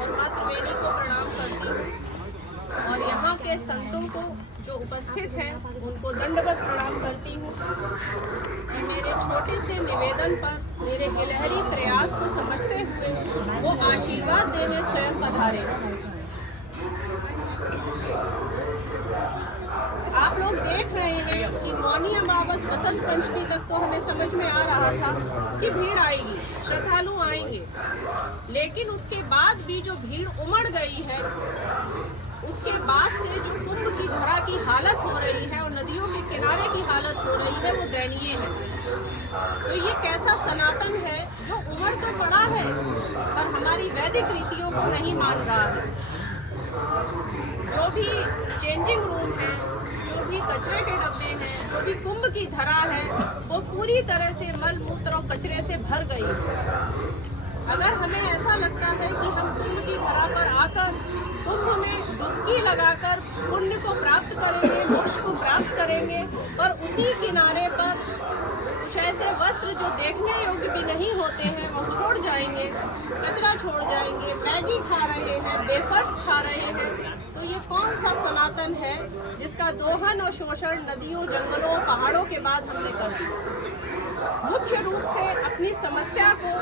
और मातृवेणी को प्रणाम करती हूँ और यहाँ के संतों को जो उपस्थित हैं उनको दंडवत प्रणाम करती हूँ कि मेरे छोटे से निवेदन पर मेरे गिलहरी प्रयास को समझते हुए वो आशीर्वाद देने स्वयं पधारे। आप लोग देख रहे हैं कि मौनी अमावस बसंत पंचमी तक तो हमें समझ में आ रहा था कि भीड़ आएगी, श्रद्धालु आएंगे, लेकिन उसके बाद भी जो भीड़ उमड़ गई है, उसके बाद से जो कुंभ की धरा की हालत हो रही है और नदियों के किनारे की हालत हो रही है वो दयनीय है। तो ये कैसा सनातन है जो उमड़ तो पड़ा है पर हमारी वैदिक रीतियों को नहीं मान रहा है। जो भी चेंजिंग रूम है, जो भी कचरे के डब्बे हैं, जो भी कुंभ की धरा है वो पूरी तरह से मल मूत्र और कचरे से भर गई है। अगर हमें ऐसा लगता है कि हम कुंभ की धरा पर आकर कुंभ में डुबकी लगाकर पुण्य को प्राप्त करेंगे, मोक्ष को प्राप्त करेंगे, पर उसी किनारे पर कुछ ऐसे वस्त्र जो देखने योग्य भी नहीं होते हैं वो छोड़ जाएंगे, कचरा छोड़ जाएंगे, मैगी खा रहे हैं, वेफर्स खा रहे हैं, तो ये कौन सा सनातन है जिसका दोहन और शोषण नदियों, जंगलों, पहाड़ों के बाद हमने कर दिया। मुख्य रूप से अपनी समस्या को,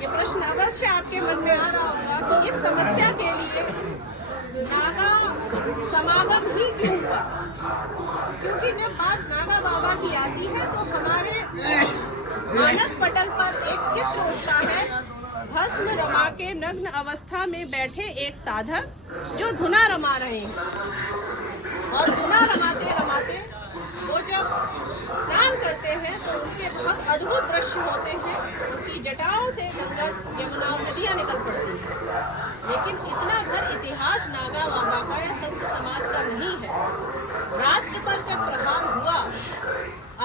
ये प्रश्न अवश्य आपके मन में आ रहा होगा कि इस समस्या के लिए नागा समागम ही क्यों हुआ, क्योंकि जब बात नागा बाबा की आती है तो हमारे मानस पटल पर एक चित्र उठता है, भस्म रमा के नग्न अवस्था में बैठे एक साधक जो धुना रमा रहे हैं। और धुना रमाते रमाते वो जब स्नान करते हैं तो उनके बहुत अद्भुत दृश्य होते हैं, उनकी जटाओं से गंगा यमुना नदियाँ निकल पड़ती हैं। लेकिन इतना भर इतिहास नागा बाबा का या संत समाज का नहीं है। राष्ट्र पर जब प्रहार हुआ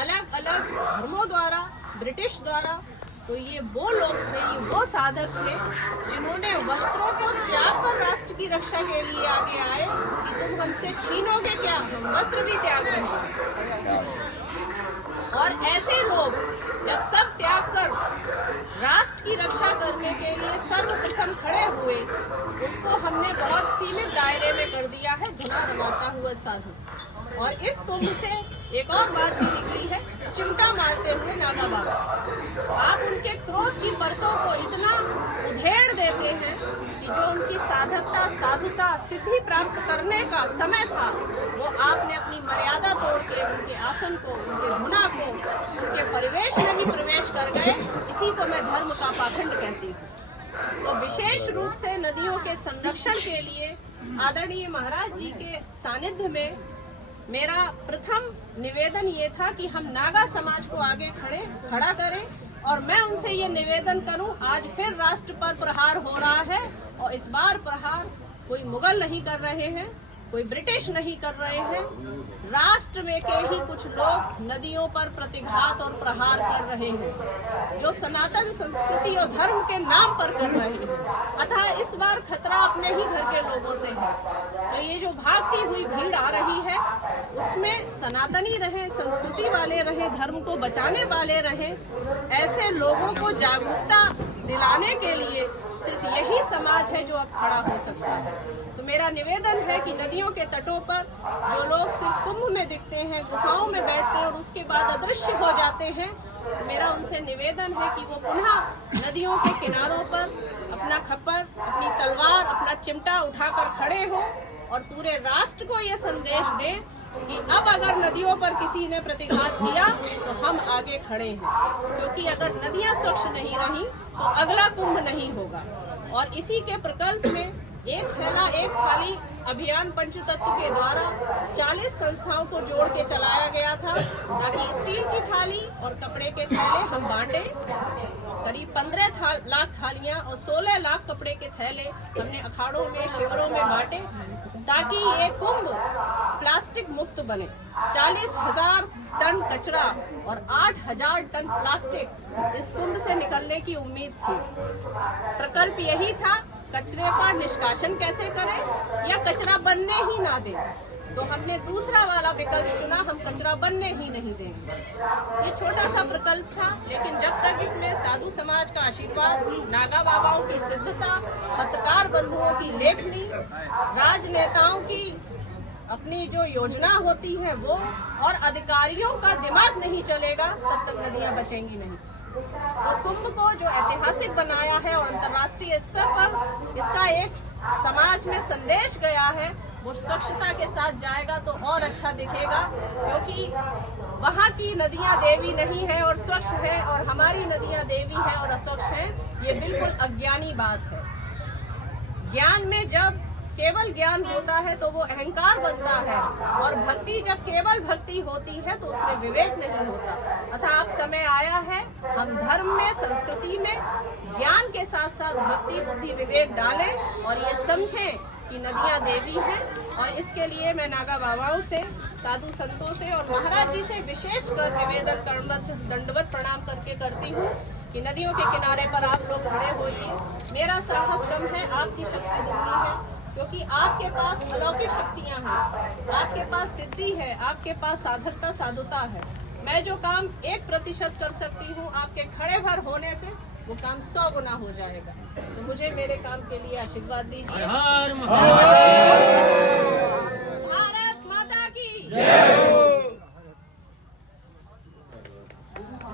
अलग अलग धर्मों द्वारा, ब्रिटिश द्वारा, तो ये वो लोग थे, ये वो साधक थे जिन्होंने वस्त्रों को त्याग कर राष्ट्र की रक्षा के लिए आगे आए कि तुम हमसे छीनोगे क्या, हम वस्त्र भी त्याग रहे हैं। और ऐसे लोग जब सब त्याग कर राष्ट्र की रक्षा करने के लिए सर्वप्रथम खड़े हुए, उनको हमने बहुत सीमित दायरे में कर दिया है, धुना रमाता हुआ साधु। और इस कुंभ से एक और बात भी निकली है, चिमटा मारते हुए नागा बाबा। आप उनके क्रोध की परतों को इतना उधेड़ देते हैं कि जो उनकी साधकता, साधुता, सिद्धि प्राप्त करने का समय था वो आपने अपनी मर्यादा तोड़ के उनके आसन को, उनके धुना को, उनके परिवेश में ही प्रवेश कर गए। इसी को मैं धर्म का पाखंड कहती हूँ। तो विशेष रूप से नदियों के संरक्षण के लिए आदरणीय महाराज जी के सानिध्य में मेरा प्रथम निवेदन ये था कि हम नागा समाज को आगे खड़ा करें और मैं उनसे ये निवेदन करूं, आज फिर राष्ट्र पर प्रहार हो रहा है और इस बार प्रहार कोई मुगल नहीं कर रहे हैं, कोई ब्रिटिश नहीं कर रहे हैं, राष्ट्र में के ही कुछ लोग नदियों पर प्रतिघात और प्रहार कर रहे हैं, जो सनातन संस्कृति और धर्म के नाम पर कर रहे हैं। अतः इस बार खतरा अपने ही घर के लोगों से है। तो ये जो भागती हुई भीड़ आ रही है उसमें सनातनी रहे, संस्कृति वाले रहे, धर्म को बचाने वाले रहे, ऐसे लोगों को जागरूकता दिलाने के लिए सिर्फ यही समाज है जो अब खड़ा हो सकता है। तो मेरा निवेदन है कि नदियों के तटों पर जो लोग सिर्फ कुंभ में दिखते हैं, गुफाओं में बैठते हैं और उसके बाद अदृश्य हो जाते हैं, तो मेरा उनसे निवेदन है कि वो पुनः नदियों के किनारों पर अपना खप्पर, अपनी तलवार, अपना चिमटा उठाकर खड़े हो और पूरे राष्ट्र को ये संदेश दें कि अब अगर नदियों पर किसी ने प्रतिघात किया तो हम आगे खड़े हैं, क्योंकि अगर नदियां स्वच्छ नहीं रही तो अगला कुंभ नहीं होगा। और इसी के प्रकल्प में एक थैला एक थाली अभियान पंचतत्व के द्वारा 40 संस्थाओं को जोड़ के चलाया गया था, ताकि स्टील की थाली और कपड़े के थैले हम बांटे। करीब 15 लाख थालियां और 16 लाख कपड़े के थैले हमने अखाड़ों में, शिविरों में बांटे, ताकि ये कुंभ प्लास्टिक मुक्त बने। 40,000 टन कचरा और 8,000 टन प्लास्टिक इस कुंभ से निकलने की उम्मीद थी। प्रकल्प यही था, कचरे का निष्कासन कैसे करें या कचरा बनने ही ना दें। तो हमने दूसरा वाला विकल्प चुना, हम कचरा बनने ही नहीं देंगे। ये छोटा सा प्रकल्प था, लेकिन जब तक इसमें साधु समाज का आशीर्वाद, नागा बाबाओं की सिद्धता, पत्रकार बंधुओं की लेखनी, राजनेताओं की अपनी जो योजना होती है वो, और अधिकारियों का दिमाग नहीं चलेगा, तब तक नदियां बचेंगी नहीं। तो कुंभ को जो ऐतिहासिक बनाया है और अंतर्राष्ट्रीय स्तर पर इसका एक समाज में संदेश गया है, वो स्वच्छता के साथ जाएगा तो और अच्छा दिखेगा, क्योंकि वहाँ की नदियाँ देवी नहीं है और स्वच्छ है, और हमारी नदियाँ देवी है और अस्वच्छ है। ये बिल्कुल अज्ञानी बात है। ज्ञान में जब केवल ज्ञान होता है तो वो अहंकार बनता है, और भक्ति जब केवल भक्ति होती है तो उसमें विवेक नहीं होता। अतः अब समय आया है हम धर्म में, संस्कृति में ज्ञान के साथ साथ भक्ति, बुद्धि, विवेक डालें और ये समझें कि नदियां देवी हैं। और इसके लिए मैं नागा बाबाओं से, साधु संतों से और महाराज जी से विशेष कर निवेदन दंडवत प्रणाम करके करती हूँ कि नदियों के किनारे पर आप लोग खड़े होइए। मेरा साहस कम है, आपकी शक्ति दुगनी है, क्योंकि आपके पास अलौकिक शक्तियां हैं, आपके पास सिद्धि है, आपके पास साधकता, साधुता है। मैं जो काम 1% कर सकती हूँ, आपके खड़े भर होने से वो काम 100 गुना हो जाएगा। तो मुझे मेरे काम के लिए आशीर्वाद दीजिए। भारत माता की जय।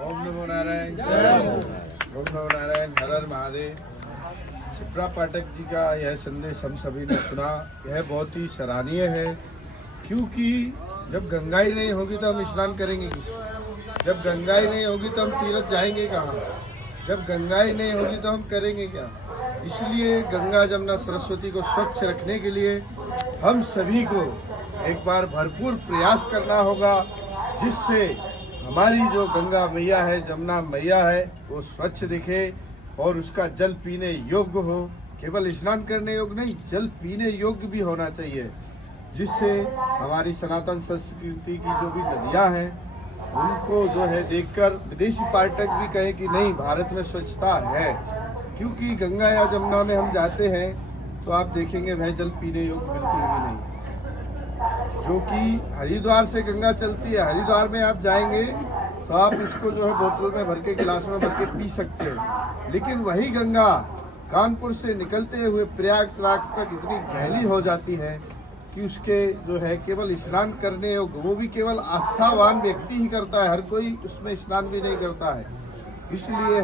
ओम नमो नारायण, जय ओम नमो नारायण, हर हर महादेव। शिप्रा पाठक जी का यह संदेश हम सभी ने सुना, यह बहुत ही सराहनीय है, क्योंकि जब गंगा ही नहीं होगी तो हम स्नान करेंगे किस? जब गंगा ही नहीं होगी तो हम तीर्थ जाएंगे कहाँ? जब गंगा ही नहीं होगी तो हम करेंगे क्या? इसलिए गंगा, जमुना, सरस्वती को स्वच्छ रखने के लिए हम सभी को एक बार भरपूर प्रयास करना होगा, जिससे हमारी जो गंगा मैया है, जमुना मैया है, वो स्वच्छ दिखे और उसका जल पीने योग्य हो। केवल स्नान करने योग्य नहीं, जल पीने योग्य भी होना चाहिए, जिससे हमारी सनातन संस्कृति की जो भी नदियां हैं उनको जो है देखकर विदेशी पर्यटक भी कहे कि नहीं, भारत में स्वच्छता है। क्योंकि गंगा या जमुना में हम जाते हैं तो आप देखेंगे वह जल पीने योग्य बिल्कुल भी नहीं। जो कि हरिद्वार से गंगा चलती है, हरिद्वार में आप जाएंगे तो आप उसको जो है बोतल में भर के, गिलास में भर के पी सकते हैं, लेकिन वही गंगा कानपुर से निकलते हुए प्रयागराज तक इतनी गहरी हो जाती है कि उसके जो है केवल स्नान करने योग्य, वो भी केवल आस्थावान व्यक्ति ही करता है, हर कोई उसमें स्नान भी नहीं करता है। इसलिए